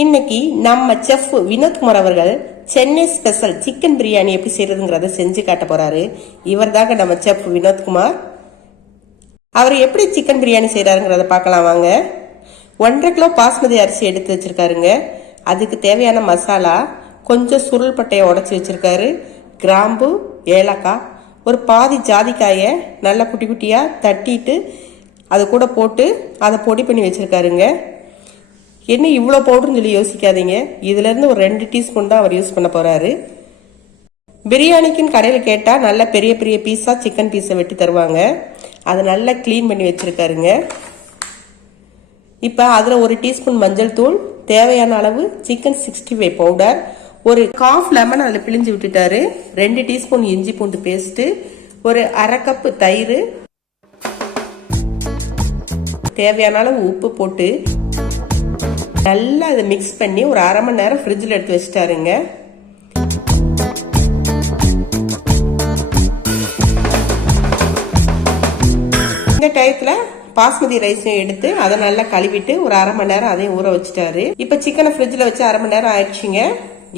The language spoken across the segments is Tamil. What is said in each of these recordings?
இன்னைக்கு நம்ம செஃப் வினோத்குமார் அவர்கள் சென்னை ஸ்பெஷல் சிக்கன் பிரியாணி எப்படி செய்யறதுங்கிறத செஞ்சு காட்ட போறாரு. இவர் தாங்க நம்ம செஃப் வினோத்குமார். அவர் எப்படி சிக்கன் பிரியாணி செய்யறாருங்கிறத பார்க்கலாம் வாங்க. 1.5 கிலோ பாஸ்மதி அரிசி எடுத்து வச்சிருக்காருங்க. அதுக்கு தேவையான மசாலா கொஞ்சம் சுருள் பட்டையை உடச்சி வச்சிருக்காரு. கிராம்பு, ஏலக்காய், ஒரு பாதி ஜாதிக்காயை நல்லா குட்டி குட்டியா தட்டிட்டு அது கூட போட்டு அதை பொடி பண்ணி வச்சிருக்காருங்க. என்ன இவ்வளோ பவுடர்னு சொல்லி யோசிக்காதீங்க. இதுலேருந்து ஒரு 2 டீஸ்பூன் தான் அவர் யூஸ் பண்ண போகிறாரு. பிரியாணிக்குன்னு கடையில் கேட்டால் நல்ல பெரிய பெரிய பீஸாக சிக்கன் பீஸை வெட்டி தருவாங்க. அதை நல்லா க்ளீன் பண்ணி வச்சுருக்காருங்க. இப்போ அதில் 1 டீஸ்பூன் மஞ்சள் தூள், தேவையான அளவு சிக்கன் 65 பவுடர், ஒரு 1/2 லெமன் அதில் பிழிஞ்சு விட்டுட்டாரு, 2 டீஸ்பூன் இஞ்சி பூண்டு பேஸ்ட்டு, ஒரு 1/2 கப்பு தயிர், தேவையான அளவு உப்பு போட்டு நல்லா இதை மிக்ஸ் பண்ணி ஒரு 1/2 மணி நேரம் ஃப்ரிட்ஜில் எடுத்து வச்சுட்டாருங்க. இந்த டயத்தில் பாஸ்மதி ரைஸையும் எடுத்து அதை நல்லா கழுவிட்டு ஒரு 1/2 மணி நேரம் அதையும் ஊற வச்சுட்டாரு. இப்போ சிக்கனை ஃப்ரிட்ஜில் வச்சு 1/2 மணி நேரம் ஆயிடுச்சுங்க.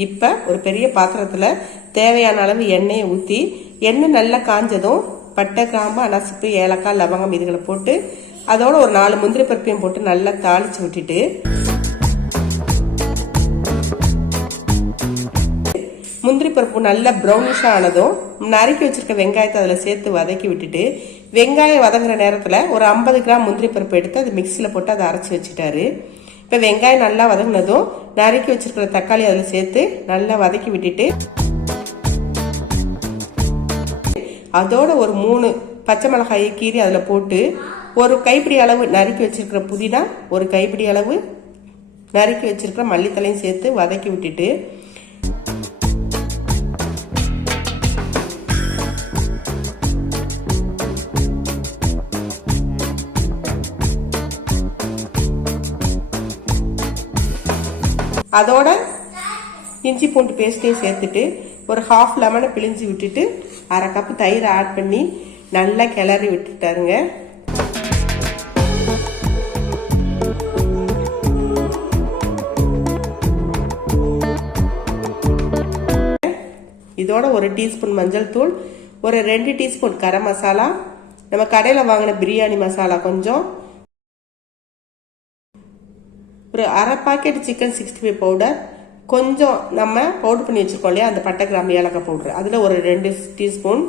இப்போ ஒரு பெரிய பாத்திரத்தில் தேவையான அளவு எண்ணெயை ஊற்றி, எண்ணெய் நல்லா காஞ்சதும் பட்டை, கிராம்பு, அனாசிப்பு, ஏலக்காய், லவங்கம் இதுகளை போட்டு அதோட ஒரு 4 முந்திரி பருப்பையும் போட்டு நல்லா தாளிச்சு விட்டுட்டு, முந்திரி பருப்பு நல்லா ப்ரௌனிஷா ஆனதும் நறுக்கி வச்சிருக்க வெங்காயத்தை அதில் சேர்த்து வதக்கி விட்டுட்டு, வெங்காயம் வதங்குற நேரத்தில் ஒரு 50 கிராம் முந்திரி பருப்பு எடுத்து அது மிக்சியில் போட்டு அதை அரைச்சி வச்சுட்டாரு. இப்போ வெங்காயம் நல்லா வதங்கினதும் நறுக்கி வச்சிருக்கிற தக்காளி அதில் சேர்த்து நல்லா வதக்கி விட்டுட்டு, அதோட ஒரு 3 பச்சை மிளகாயை கீறி அதில் போட்டு, ஒரு கைப்பிடி அளவு நறுக்கி வச்சிருக்கிற புதினா, ஒரு கைப்பிடி அளவு நறுக்கி வச்சிருக்கிற மல்லித்தலையும் சேர்த்து வதக்கி விட்டுட்டு, அதோட இஞ்சி பூண்டு பேஸ்ட்டையும் சேர்த்துட்டு ஒரு 1/2 லெமனை பிழிஞ்சு விட்டுட்டு 1/2 கப்பு தயிர் ஆட் பண்ணி நல்லா கிளறி விட்டுட்டாருங்க. இதோட 1 டீஸ்பூன் மஞ்சள் தூள், ஒரு 2 டீஸ்பூன் கரம் மசாலா, நம்ம கடையில் வாங்கின பிரியாணி மசாலா கொஞ்சம், ஒரு 1/2 பாக்கெட் சிக்கன் 65 பவுடர், கொஞ்சம் நம்ம பவுடர் பண்ணி வச்சிருக்கோம் இல்லையா அந்த பட்டை, கிராம்பு, ஏலக்காய் பவுடர், அதில் ஒரு 2 டீஸ்பூன்,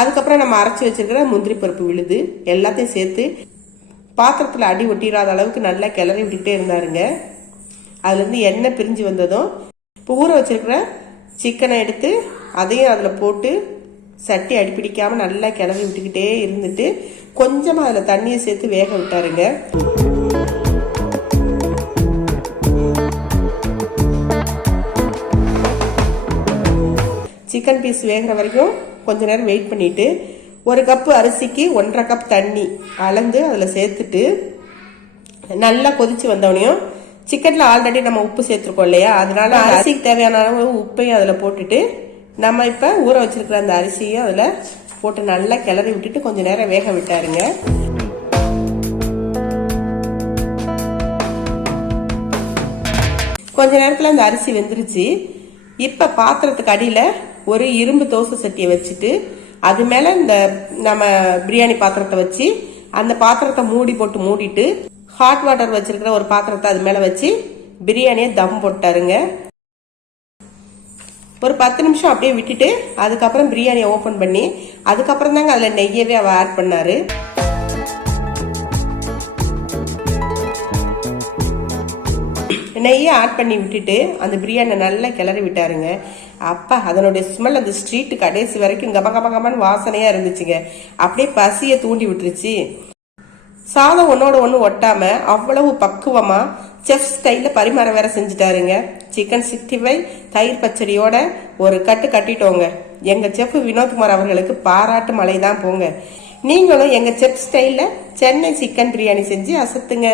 அதுக்கப்புறம் நம்ம அரைச்சி வச்சிருக்கிற முந்திரி பருப்பு விழுது எல்லாத்தையும் சேர்த்து பாத்திரத்தில் அடி ஒட்டிடாத அளவுக்கு நல்லா கிளறி விட்டுக்கிட்டே இருந்தாருங்க. அதுலேருந்து எண்ணெய் பிரிஞ்சு வந்ததும் இப்போ ஊற வச்சிருக்கிற சிக்கனை எடுத்து அதையும் அதில் போட்டு சட்டி அடிப்பிடிக்காமல் நல்லா கிளறி விட்டுக்கிட்டே இருந்துட்டு கொஞ்சமாக அதில் தண்ணியை சேர்த்து வேக விட்டாருங்க. சிக்கன் பீஸ் வேகிற வரைக்கும் கொஞ்ச நேரம் வெயிட் பண்ணிட்டு, 1 கப்பு அரிசிக்கு 1.5 கப் தண்ணி அளந்து அதில் சேர்த்துட்டு நல்லா கொதிச்சு வந்தோடனையும், சிக்கனில் ஆல்ரெடி நம்ம உப்பு சேர்த்துருக்கோம் இல்லையா, அதனால அரிசிக்கு தேவையான அளவு உப்பையும் அதில் போட்டுட்டு நம்ம இப்போ ஊற வச்சிருக்கிற அந்த அரிசியும் அதில் போட்டு நல்லா கிளறி விட்டுட்டு கொஞ்ச நேரம் வேக விட்டாருங்க. கொஞ்ச நேரத்தில் அந்த அரிசி வெந்துருச்சு. இப்போ பாத்திரத்துக்கு அடியில் ஒரு இரும்பு தோசை சட்டியை வச்சுட்டு அது மேலே இந்த நம்ம பிரியாணி பாத்திரத்தை வச்சு அந்த பாத்திரத்தை மூடி போட்டு மூடிட்டு, ஹாட் வாட்டர் வச்சிருக்கிற ஒரு பாத்திரத்தை அது மேலே வச்சு பிரியாணியை தம் போட்டாருங்க. ஒரு 10 நிமிஷம் அப்படியே விட்டுட்டு அதுக்கப்புறம் பிரியாணியை ஓப்பன் பண்ணி அதுக்கப்புறம் தாங்க அதில் நெய்யவே அவ ஆட் பண்ணாரு. நெய்யை ஆட் பண்ணி விட்டுட்டு அந்த பிரியாணி நல்லா கிளறி விட்டாருங்க. அப்பா அதனுடைய ஸ்மெல் அந்த ஸ்ட்ரீட்டு கடைசி வரைக்கும் கமகமகமான வாசனையா இருந்துச்சுங்க. அப்படியே பசியை தூண்டி விட்டுருச்சு. சாதம் ஒன்னோட ஒன்று ஒட்டாம அவ்வளவு பக்குவமா செஃப் ஸ்டைல பரிமாற வேற செஞ்சுட்டாருங்க. சிக்கன் 65 தயிர் பச்சடியோட ஒரு கட்டு கட்டிட்டோங்க. எங்க செஃப் வினோத்குமார் அவர்களுக்கு பாராட்டு மழை தான் போங்க. நீங்களும் எங்க செஃப் ஸ்டைல்ல சென்னை சிக்கன் பிரியாணி செஞ்சு அசத்துங்க.